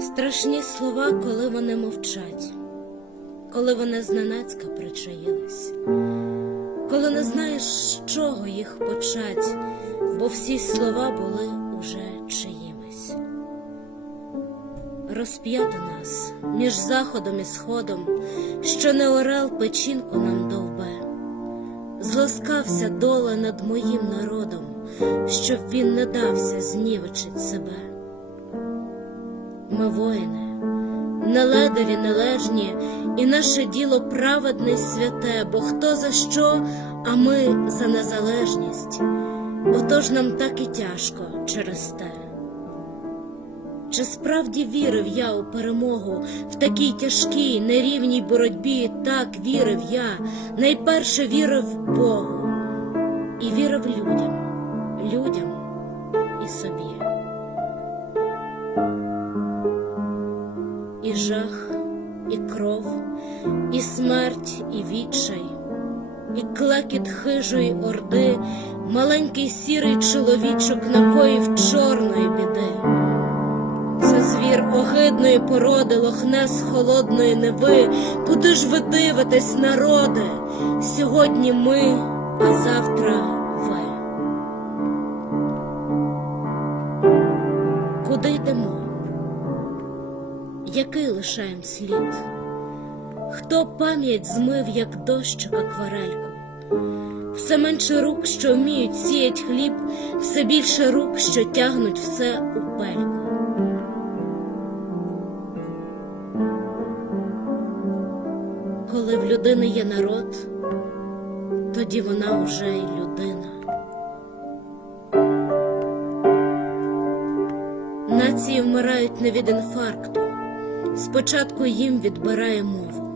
Страшні слова, коли вони мовчать, коли вони зненацька причаїлись, коли не знаєш, з чого їх почать, бо всі слова були уже чиїмись. Розп'ято нас між заходом і сходом, що не орел печінку нам довбе. Зласкався доле над моїм народом, щоб він не дався знівечить себе. Ми воїни, неледові належні, і наше діло праведне й святе, бо хто за що, а ми за незалежність. Отож нам так і тяжко через те. Чи справді вірив я у перемогу в такій тяжкій, нерівній боротьбі? Так вірив я, найперше вірив Богу і вірив людям, людям і собі. Жах, і кров, і смерть, і відчай, і клекіт хижої орди, маленький сірий чоловічок напоїв чорної біди. Це звір огидної породи, лохнес холодної неви. Куди ж ви дивитесь, народи? Сьогодні ми, а завтра ви. Куди йдемо? Який лишаєм слід? Хто пам'ять змив, як дощик акварельку? Все менше рук, що вміють сіять хліб, все більше рук, що тягнуть все у пельку. Коли в людини є народ, тоді вона вже й людина. Нації вмирають не від інфаркту. Спочатку їм відбирає мову.